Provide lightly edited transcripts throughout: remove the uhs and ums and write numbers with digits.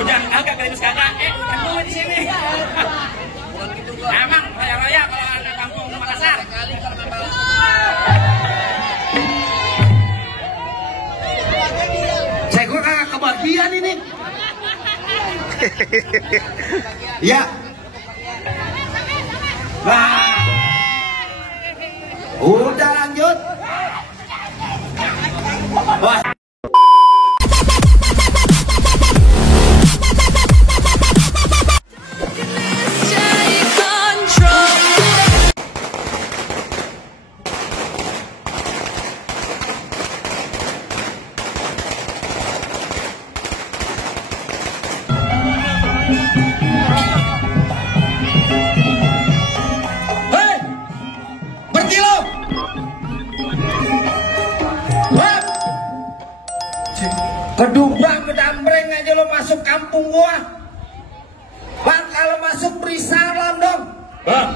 Hujan agak gerimis kagak, hujan dulu di sini. Emang raya-raya kalau ada kampung Makassar. Saya gua kagak kebagian ini. Ya. Nah. Udah lanjut. Wah. Kedubang kedambreng aja lo masuk kampung gua. Bang, kalau masuk beri salam dong. Bang,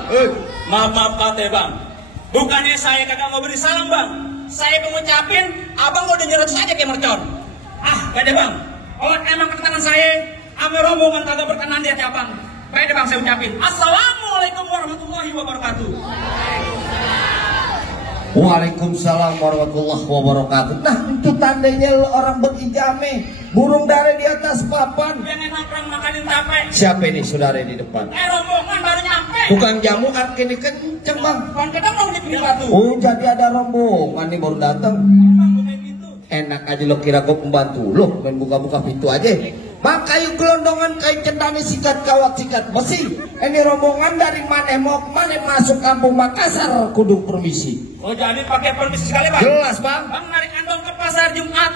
maaf kate bang. Bukannya saya kagak mau beri salam bang. Saya pengucapin, abang udah nyerot saja kayak mercon. Gak deh bang. Kalau emang ketenangan saya, ame rombongan kagak berkenan di hati abang. Baik deh bang, saya ucapin. Assalamualaikum warahmatullahi wabarakatuh. Waalaikumsalam warahmatullahi wabarakatuh. Nah, itu tandanya lo orang berijame, burung dara di atas papan. Yang nongkrong makanin tape. Siapa ini saudara di depan? Rombongan baru nyampe. Tukang jamu kini kenceng bang. Bang kadang mau di pinggir batu. Oh, jadi ada rombongan nih baru datang. Enak aja lo kira gue pembantu lo, main buka-buka pintu aja. Bang, kayu gelondongan, kayu cendani, sikat kawat, sikat besi. Ini rombongan dari mana mau kemana masuk kampung Makassar, kudu permisi. Oh, jadi pakai permisi sekali bang? Jelas bang. Bang narik andong ke pasar Jumat,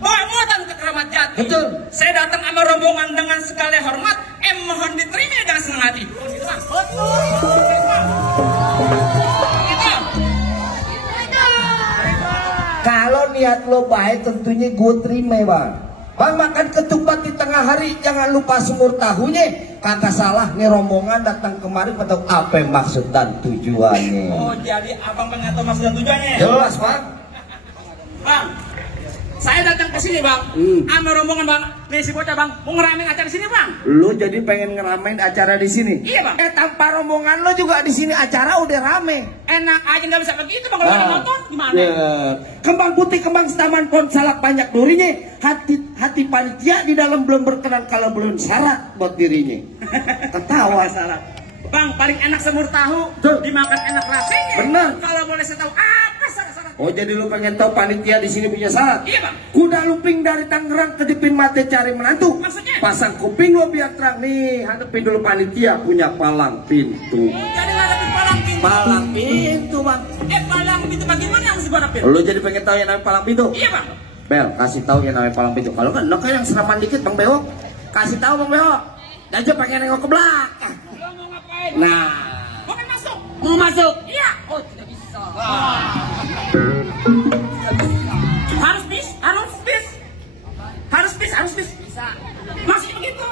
bawa muatan ke Keramat Jati. Betul. Saya datang sama rombongan dengan segala hormat, mohon diterima dengan senang hati. Kalau niat lo baik tentunya gue terima bang. Bang, makan ketupat di tengah hari jangan lupa semur tahunya. Kagak salah nih rombongan datang kemari pada apa maksud dan tujuannya. Oh, jadi abang pengen tahu maksud dan tujuannya? Jelas bang. Bang, saya datang ke sini bang, sama rombongan bang. Nih si bocah bang, mau ngeramein acara di sini bang. Lu jadi pengen ngeramein acara di sini? Iya bang. Tanpa rombongan lo juga di sini acara udah rame. Enak aja nggak bisa begitu bang, kalau nonton gimana? Kembang putih, kembang setaman, pohon salak banyak durinya. Hati panitia di dalam belum berkenan kalau belum syarat buat dirinya. Ketawa salah. Bang, paling enak semur tahu, dimakan enak rasanya. Bener. Kalau boleh saya tahu apa syarat-syarat? Oh, jadi lu pengen tahu panitia di sini punya syarat? Iya bang. Kuda lumping dari Tangerang kedipin mate cari menantu. Maksudnya? Pasang kuping lo biar terang nih. Hadapin dulu panitia punya palang pintu. Jadi ngadepin palang pintu. Palang pintu bang. Palang pintu bagaimana yang harus gua hadapin? Lu jadi pengen tahu yang namanya palang pintu? Iya bang. Bel, kasih tahu yang namanya palang pintu. Kalau kan lo kayak yang serapan dikit bang Beo. Kasih tahu bang Beo. Aja pakai nengok ke belakang. Lo mau ngapain? Nah. Mau masuk? Mau masuk? Iya. Oh, tidak bisa. Harus bis. Bisa. Masih begitu.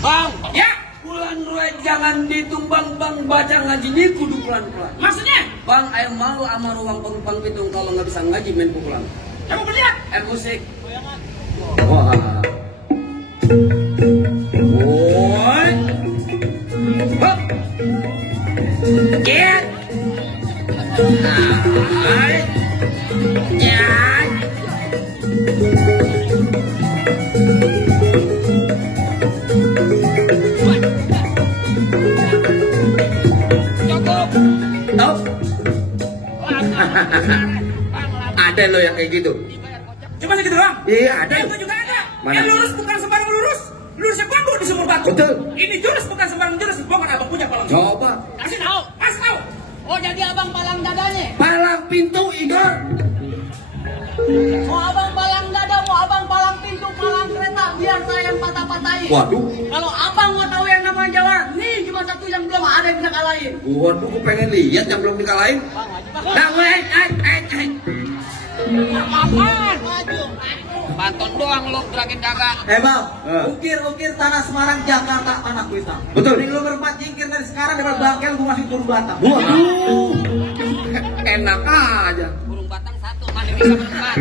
Bang, ya. Bulan ruwet jangan ditumbang bang, baca ngaji ini kudu pelan-pelan. Maksudnya? Bang, air malu sama ruang penumpang pitung kalau nggak bisa ngaji main pukulan. Kamu melihat? Air musik. Wah. Woi. Hop. Get. Hai. Ya. Cukup. Tahu? Ada lo yang kayak gitu. Cuma segitu doang? Iya, ada. Itu juga ada. Mana? Yang lurus bukan sembarang lurus. Lurusnya bambu di sumur batu. Betul. Ini jurus bukan sembarang jurus. Bongkar atau punya palang. Coba. Kasih tahu. Oh, jadi abang palang dadanya? Palang pintu Igor. Mau abang palang dada, mau abang palang pintu, palang kereta, biar saya yang patah-patahin. Waduh. Kalau abang mau tahu yang namanya Jawa, nih cuma satu yang belum ada yang bisa kalahin. Waduh, gue pengen lihat yang belum dikalahin. Nah, Apaan? Banton doang lo gerakin dagang. Bang. Ukir tanah Semarang, Jakarta, tanah Kuitang. Betul. Jadi lo berempat jingkir dari sekarang dapat bangkel, gue masih turun Batam. Waduh. Enak aja. Burung batang satu, mana bisa berempat.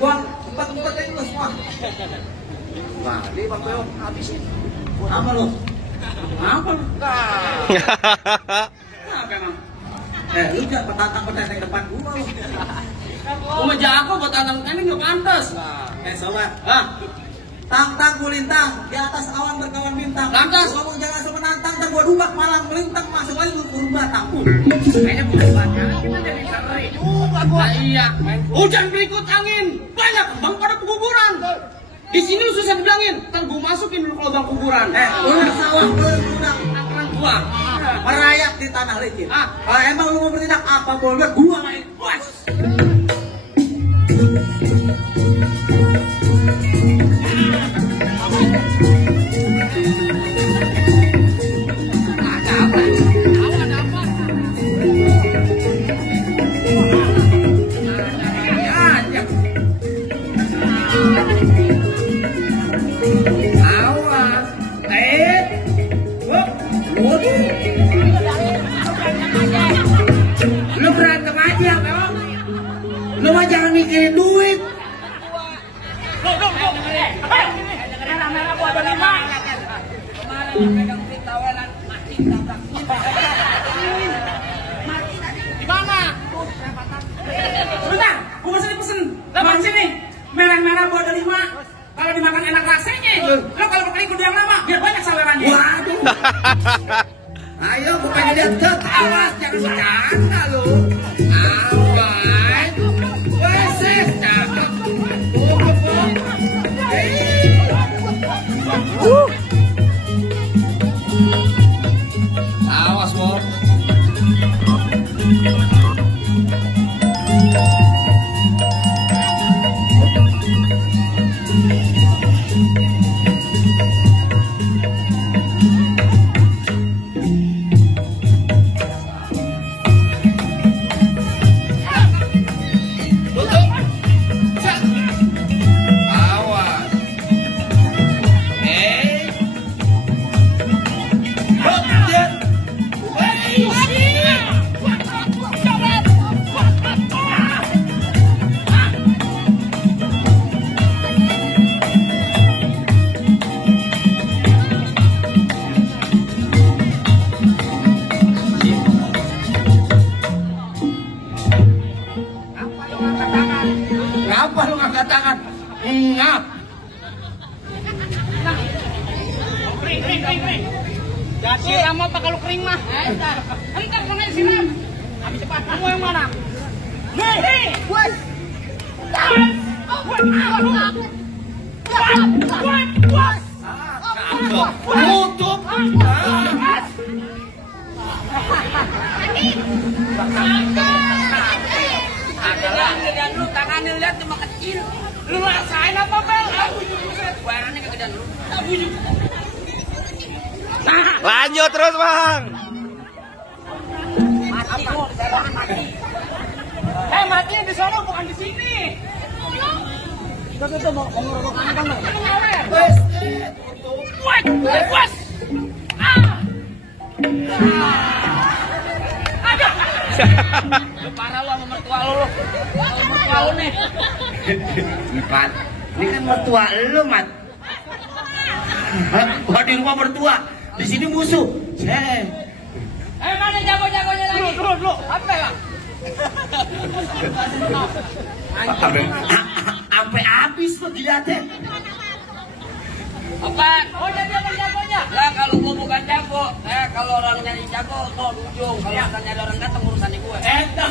Bang, tempat itu semua. Wah, di Bang Beong habisin. Apa lu? Apa lu? Apa emang? Lu jangan petantang depan gua lu. Gua mah jago buat tantang ini nggak pantas. Sobat. Hah? Tang kulintang di atas awan berkawan bintang. Lantas ngomong jangan sama nantang dan gua dubak malam melintang masuk lagi ke rumah tampung. kayaknya bukan baca kita jadi ngeri juga gua. Nah, iya. Hujan berikut angin banyak bang pada kuburan. Di sini lu susah dibilangin, ntar gua masukin dulu ke lubang kuburan. Ular sawah berunang Angkran gua. merayap di tanah licin. Kalau emang lu mau bertindak apa boleh gua main. Puas. Lu berantem aja, Bang. Lu mah jangan mikirin duit. Merah-merah gua ada 5. Kemarin pegang pin tawaran mati tabrak. Mati tadi. Di mana? Sebentar, gua pesen. Lepas sini. Merah-merah gua ada 5. Kalau dimakan enak rasanya. Lo kalau pakai kudu yang lama biar banyak sawerannya. Waduh. Ayo gua pengen lihat tuh. Awas jangan bercanda lu. Awas. Weses cakep. Awas, Bob. Kenapa lu ngangkat tangan? Ngap. Jangan siram apa kalau kering mah. Entar kena siram. Habis cepat. Kamu yang mana? Nih. Wes. Tutup. Adalah kegedean lu, tangannya lihat cuma kecil. Lu rasain apa, Bel? Bayangannya kegedean lu. Lanjut terus, Bang. Mati lu, mati. Matinya di sana bukan di sini. Kita mau ngerokok apa enggak? Wes. Wes. Lu parah lu sama mertua lu. Mertua lu nih. Mat, ini kan mertua lu, Mat. Gua di rumah mertua, di sini musuh. Mana jago-jagonya lagi? Turun lu. Apa lah? Sampai habis tuh dilihatnya. Apa? Oh jadi apa jagonya? Lah kalau gua bukan jago, kalau orang nyari jago mau ujung. Kalau misalnya ada orang datang urusannya gue.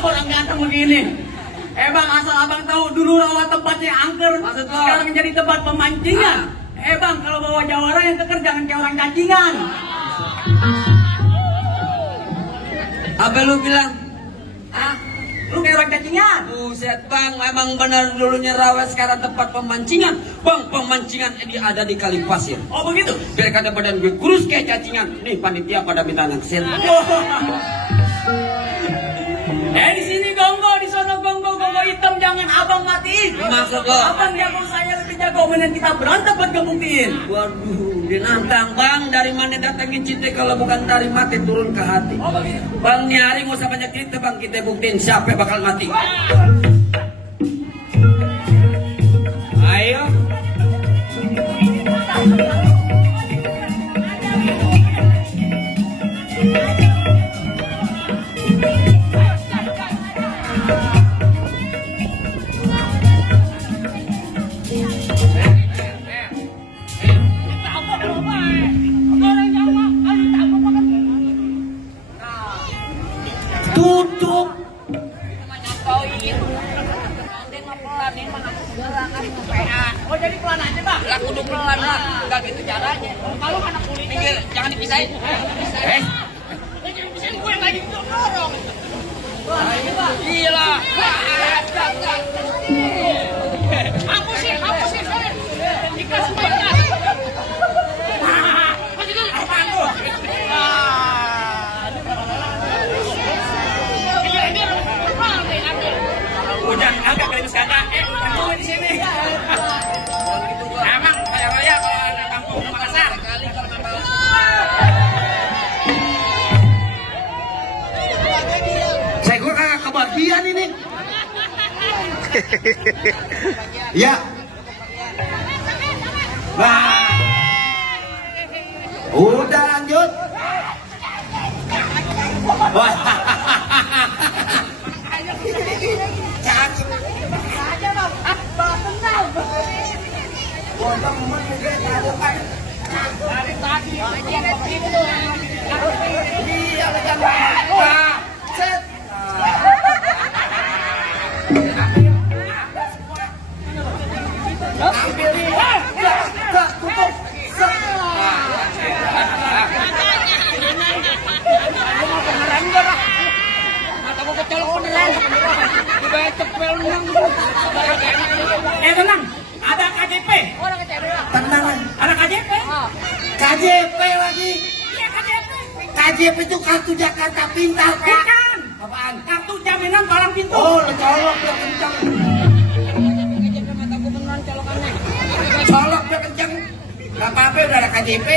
Orang ganteng begini. Bang asal abang tahu dulu rawa tempatnya angker, sekarang jadi tempat pemancingan. Bang kalau bawa jawara yang keker jangan kayak orang cacingan. Apa lu bilang? Lu kayak orang cacingan. Buset bang, memang benar dulunya rawa sekarang tempat pemancingan. Bang, pemancingan ini ada di kali pasir. Oh begitu? Biar kata badan gue kurus kayak cacingan. Nih panitia pada minta naksir. Di sini gonggo, di sana gonggo hitam jangan abang matiin. Maksud lo? Abang jago saya lebih jago, mending kita berantem buat gebukin. Waduh, dinantang bang, dari mana datangin cinta kalau bukan dari mati turun ke hati. Oh begitu? Bang, nih hari nggak usah banyak cerita bang, kita buktiin siapa yang bakal mati. pelan aja bang. Lah kudu pelan lah, nggak gitu caranya. Kalau anak kulit Minggir, jangan dipisahin. dipisahin gue lagi dorong. Pelan aja bang. Gila. Hapusin. Ikhlas gue ikhlas. Masih dulu. Apaan tuh? Hujan agak keringet kagak. Gue di sini. Emang kayak raya kalau anak kampung Makassar. Saya gua kagak kebagian ini. Ya. Nah. Udah lanjut. Wah. Tenang, ada KJP. Tenang. Ada KJP. KJP lagi. Iya KJP. KJP itu kartu Jakarta Pintar, Pak. Bukan. Apaan? Kartu jaminan palang pintu. Oh, colok dia kencang. Colok dia kencang. Gak apa-apa udah ada KJP.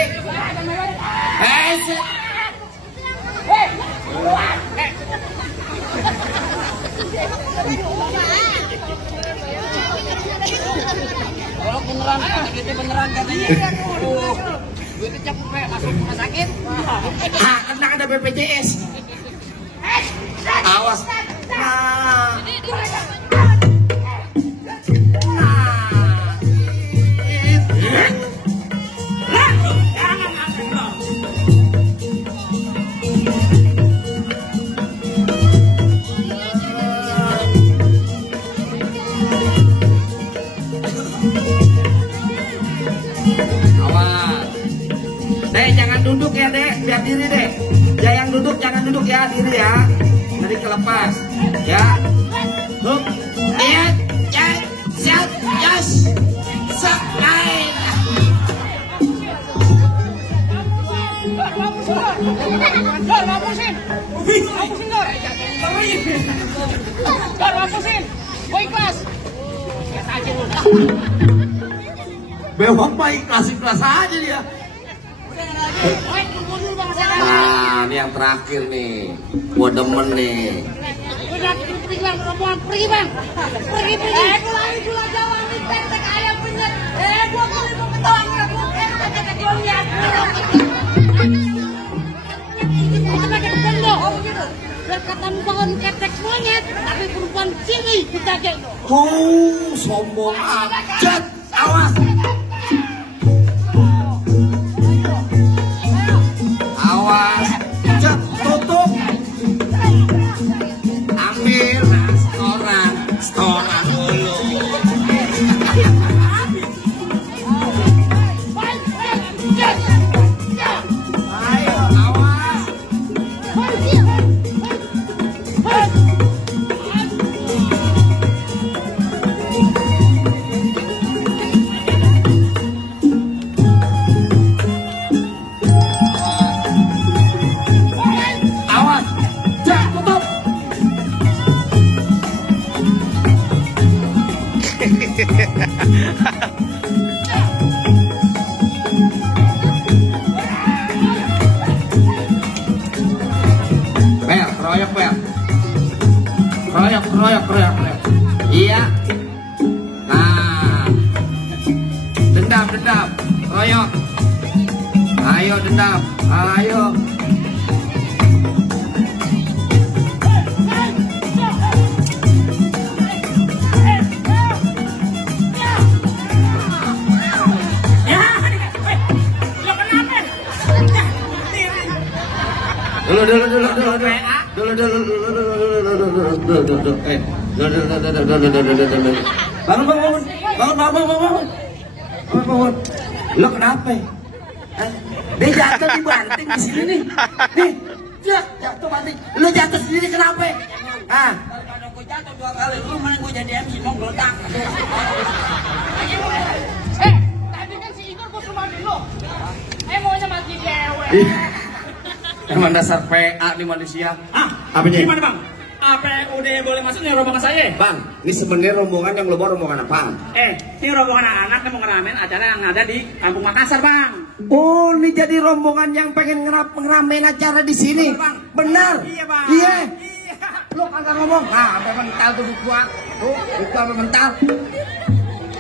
Kalau beneran gitu beneran katanya. Gue kecapuk masuk rumah sakit. Ah, kena ada BPJS. Awas. Nah. Jangan asing dong. Awas. Dek, jangan duduk ya, Dek. Lihat diri, Dek. Yang duduk jangan duduk ya, diri ya. Nanti kelepas. Ya. Hup. Lihat. Cek. Siap. Yes. Sampai. Gue ikhlas. Ikhlas aja lu. Bewok mah ikhlas aja dia. Woi, tunggu dulu bang saya. Nah, ini yang terakhir nih. Gua demen nih. Pergi bang, rombongan pergi bang. Pergi. Pulang Jawa nih, tek ayam bener. Gua beli mau ketawang, gua kata gua lihat. Biar kata bangun ketek monyet, tapi perempuan ciri kita kayak. Sombong aja. Awas. Awas. Cet, tutup. Ambil. Nah, setoran dulu. Ayo, awas. Awas. Cet, tutup. Bel, keroyok bel. Keroyok. Iya. Nah. Dendam. Keroyok. Ayo dendam. Ayo. Bangun. Mohon. Lo kenapa? Hah? Dia jatuh dibanting di sini nih. Nih, jatuh banting. Lo jatuh sendiri kenapa? Ah, Daripada gue jatuh 2 kali, lu mana gue jadi MC mau geledak. Tadi kan si Igor gua suruh mati lo. Maunya mati cewek. emang dasar PA di manusia. Apanya? Gimana bang? Apa udah boleh masuk nih rombongan saya? Bang, ini sebenarnya rombongan yang lo bawa rombongan apa? Ini rombongan anak-anak yang mau ngeramein acara yang ada di Kampung Makassar bang. Oh, ini jadi rombongan yang pengen ngeramein acara di sini. Bener, Bang. Benar. Iya bang. Iya. Iya. Lo kagak ngomong. Nah, sampai mental tuh gua. Tuh, gua sampai mental.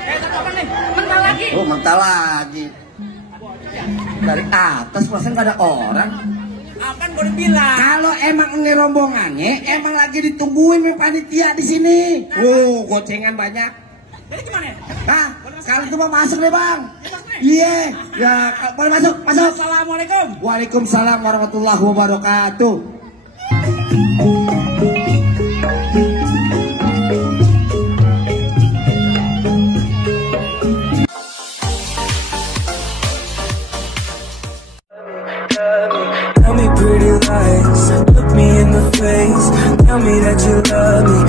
Tapi apa nih? Mental lagi. Oh, mental lagi. Dari atas masa nggak ada orang. Apaan gue udah bilang? Kalau emang ini rombongannya, emang lagi ditungguin sama panitia di sini. Gocengan banyak. Jadi gimana? Nah, kalau itu mau masuk deh bang. Iya, ya boleh masuk, masuk. Assalamualaikum. Waalaikumsalam warahmatullahi wabarakatuh. Tell me pretty lies, look me in the face. Tell me that you love me,